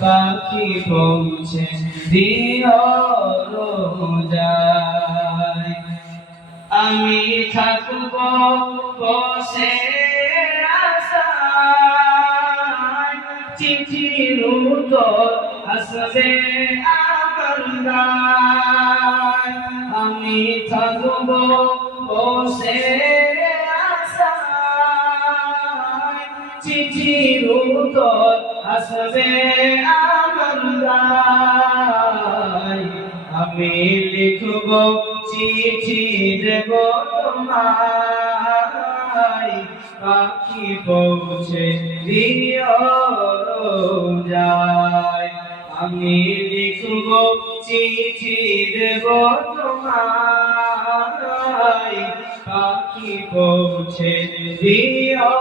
পাখি পৌঁছে দিও রোজায়। আমি থাকব বসে আশায়, চিঠির উত্তর আসবে আমার গায়। আমি থাকব বসে আশায়, চিঠির উত্তর আসবে আমার গায়। আমি লিখব চিঠি দেব তোমায়, পাখি পৌঁছে দিও রোজায়। আমি লিখব চিঠি দেব তোমায়, পাখি পৌঁছে দিও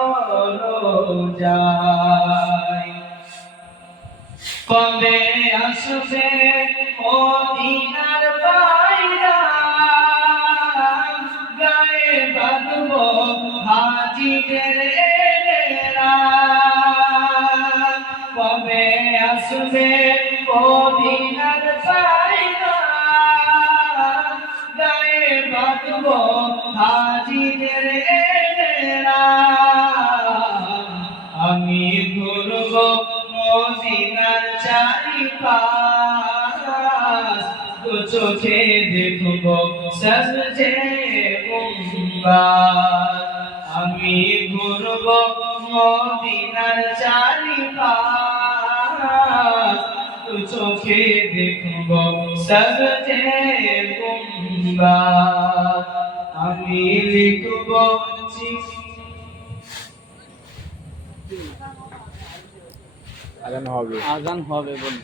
রোজায়। কবে আসবে মদিনার পায়রা, গায়ে বাঁধব হাজিদের এলেরা। কবে আসবে মদিনার পায়রা, গায়ে বাঁধব হাজিদের এলেরা। আমি ঘুরব মদিনার চারিপাশ, দু চোখে দেখব সবজে গুম্বাদ। আমি ঘুরব মদিনার চারিপাশ, দু চোখে দেখব সবজে গুম্বাদ। আমি লিখব আজান হবে বল।